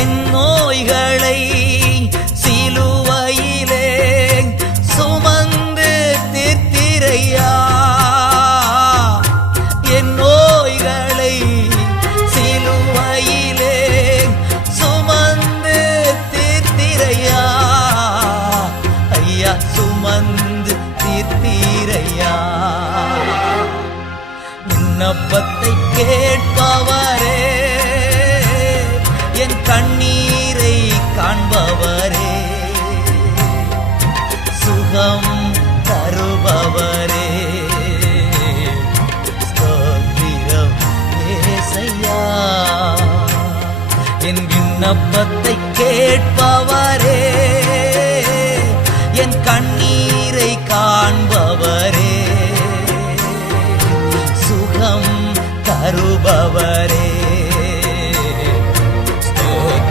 என் நோய்களை சிலுவையிலே சுமந்து தீர்த்தீரையா. என் நோய்களை சிலுவையிலே சுமந்து தீர்த்தீரையா. ஐயா சுமந்து தீர்த்தீரையா. விண்ணப்பத்தை கேட்பவரே, என் கண்ணீரை காண்பவரே, சுகம் தருபவரே, ஸ்தோத்திரம் ஏசையா. என் விண்ணப்பத்தை கேட்பவரே, என் கண்ணீரை காண்பவரே, சுகம் தருபவரே.